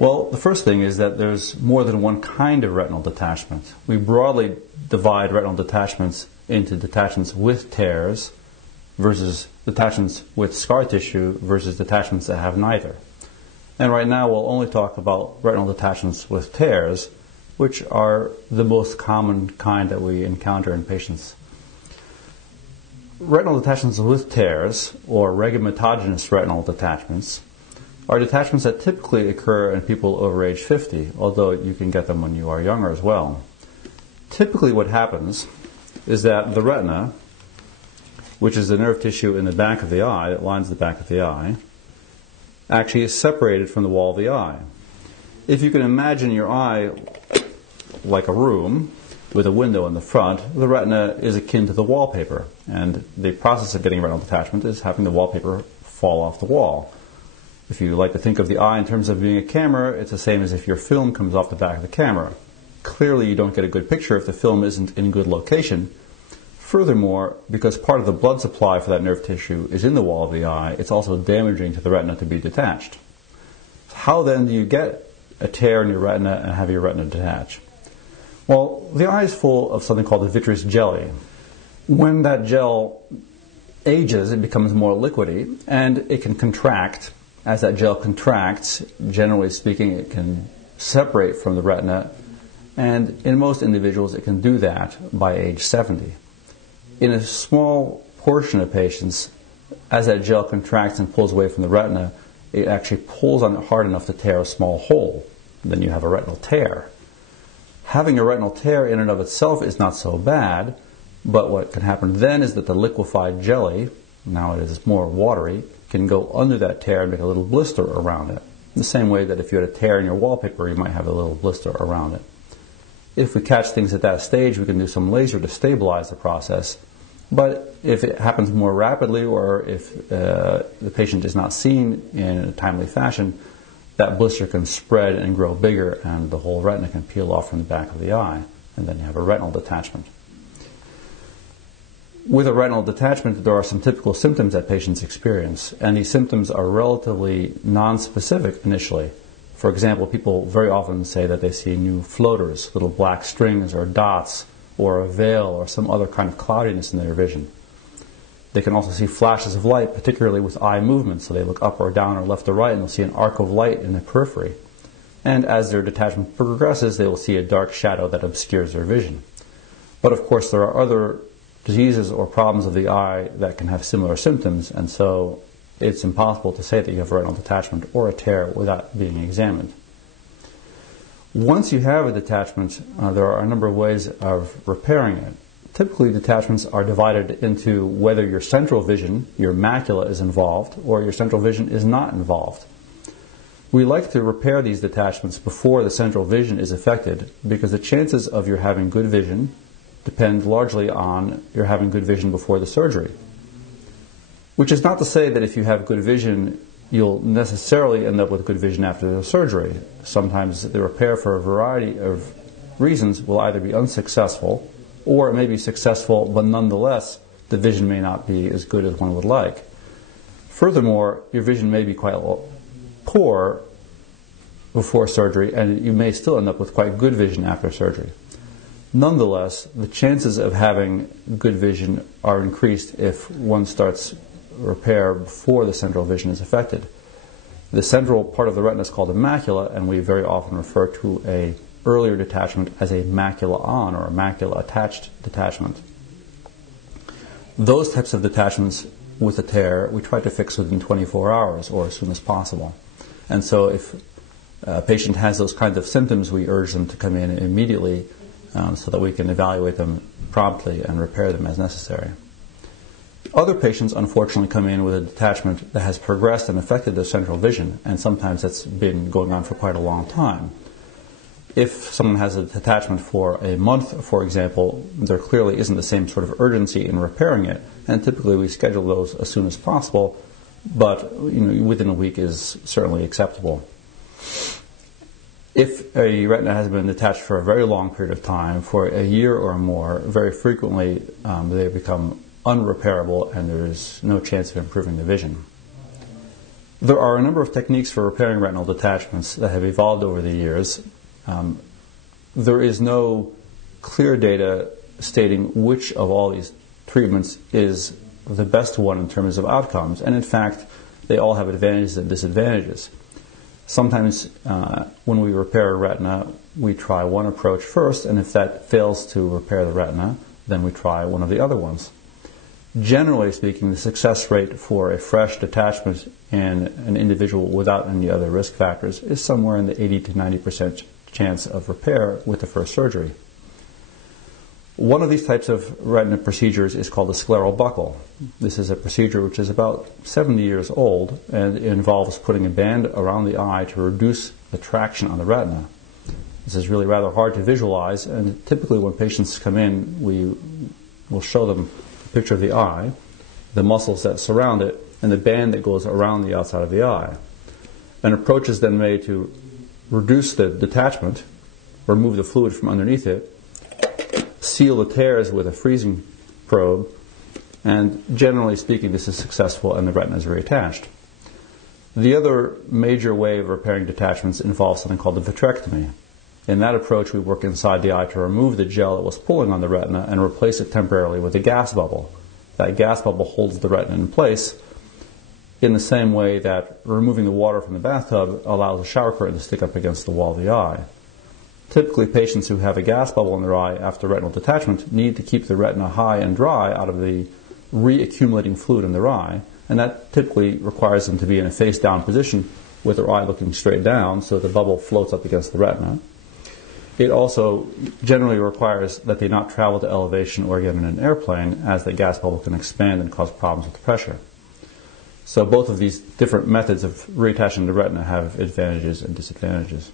Well, the first thing is that there's more than one kind of retinal detachment. We broadly divide retinal detachments into detachments with tears versus detachments with scar tissue versus detachments that have neither. And right now we'll only talk about retinal detachments with tears, which are the most common kind that we encounter in patients. Retinal detachments with tears, or regumatogenous retinal detachments, are detachments that typically occur in people over age 50, although you can get them when you are younger as well. Typically what happens is that the retina, which is the nerve tissue in the back of the eye that lines the back of the eye, actually is separated from the wall of the eye. If you can imagine your eye like a room with a window in the front, the retina is akin to the wallpaper, and the process of getting retinal detachment is having the wallpaper fall off the wall. If you like to think of the eye in terms of being a camera, it's the same as if your film comes off the back of the camera. Clearly you don't get a good picture if the film isn't in good location. Furthermore, because part of the blood supply for that nerve tissue is in the wall of the eye, it's also damaging to the retina to be detached. How then do you get a tear in your retina and have your retina detach? Well, the eye is full of something called the vitreous jelly. When that gel ages, it becomes more liquidy, and it can contract. As that gel contracts, generally speaking, it can separate from the retina, and in most individuals it can do that by age 70. In a small portion of patients, as that gel contracts and pulls away from the retina, it actually pulls on it hard enough to tear a small hole. Then you have a retinal tear. Having a retinal tear in and of itself is not so bad, but what can happen then is that the liquefied jelly, now it is more watery, can go under that tear and make a little blister around it. The same way that if you had a tear in your wallpaper, you might have a little blister around it. If we catch things at that stage, we can do some laser to stabilize the process. But if it happens more rapidly, or if the patient is not seen in a timely fashion, that blister can spread and grow bigger, and the whole retina can peel off from the back of the eye, and then you have a retinal detachment. With a retinal detachment, there are some typical symptoms that patients experience, and these symptoms are relatively nonspecific initially. For example, people very often say that they see new floaters, little black strings or dots, or a veil or some other kind of cloudiness in their vision. They can also see flashes of light, particularly with eye movement, so they look up or down or left or right, and they'll see an arc of light in the periphery. And as their detachment progresses, they will see a dark shadow that obscures their vision. But of course, there are other diseases or problems of the eye that can have similar symptoms, and so it's impossible to say that you have a retinal detachment or a tear without being examined. Once you have a detachment, there are a number of ways of repairing it. Typically, detachments are divided into whether your central vision, your macula, is involved, or your central vision is not involved. We like to repair these detachments before the central vision is affected, because the chances of your having good vision depend largely on your having good vision before the surgery. Which is not to say that if you have good vision, you'll necessarily end up with good vision after the surgery. Sometimes the repair, for a variety of reasons, will either be unsuccessful, or it may be successful, but nonetheless the vision may not be as good as one would like. Furthermore, your vision may be quite poor before surgery, and you may still end up with quite good vision after surgery. Nonetheless, the chances of having good vision are increased if one starts repair before the central vision is affected. The central part of the retina is called a macula, and we very often refer to an earlier detachment as a macula-on or a macula-attached detachment. Those types of detachments with a tear, we try to fix within 24 hours or as soon as possible. And so if a patient has those kinds of symptoms, we urge them to come in immediately so that we can evaluate them promptly and repair them as necessary. Other patients, unfortunately, come in with a detachment that has progressed and affected their central vision, and sometimes that's been going on for quite a long time. If someone has a detachment for a month, for example, there clearly isn't the same sort of urgency in repairing it, and typically we schedule those as soon as possible, but within a week is certainly acceptable. If a retina has been detached for a very long period of time, for a year or more, very frequently they become unrepairable and there is no chance of improving the vision. There are a number of techniques for repairing retinal detachments that have evolved over the years. There is no clear data stating which of all these treatments is the best one in terms of outcomes, and in fact, they all have advantages and disadvantages. Sometimes when we repair a retina, we try one approach first, and if that fails to repair the retina, then we try one of the other ones. Generally speaking, the success rate for a fresh detachment in an individual without any other risk factors is somewhere in the 80 to 90% chance of repair with the first surgery. One of these types of retina procedures is called a scleral buckle. This is a procedure which is about 70 years old, and it involves putting a band around the eye to reduce the traction on the retina. This is really rather hard to visualize, and typically when patients come in, we will show them a picture of the eye, the muscles that surround it, and the band that goes around the outside of the eye. An approach is then made to reduce the detachment, remove the fluid from underneath it, seal the tears with a freezing probe, and generally speaking, this is successful and the retina is reattached. The other major way of repairing detachments involves something called the vitrectomy. In that approach, we work inside the eye to remove the gel that was pulling on the retina and replace it temporarily with a gas bubble. That gas bubble holds the retina in place in the same way that removing the water from the bathtub allows a shower curtain to stick up against the wall of the eye. Typically, patients who have a gas bubble in their eye after retinal detachment need to keep the retina high and dry out of the reaccumulating fluid in their eye, and that typically requires them to be in a face-down position with their eye looking straight down so the bubble floats up against the retina. It also generally requires that they not travel to elevation or get in an airplane, as the gas bubble can expand and cause problems with pressure. So both of these different methods of reattaching the retina have advantages and disadvantages.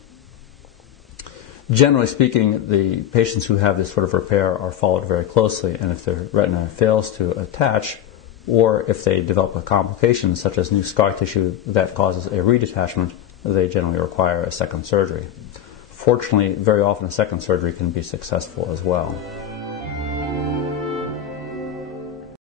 Generally speaking, the patients who have this sort of repair are followed very closely, and if the retina fails to attach, or if they develop a complication such as new scar tissue that causes a redetachment, they generally require a second surgery. Fortunately, very often a second surgery can be successful as well.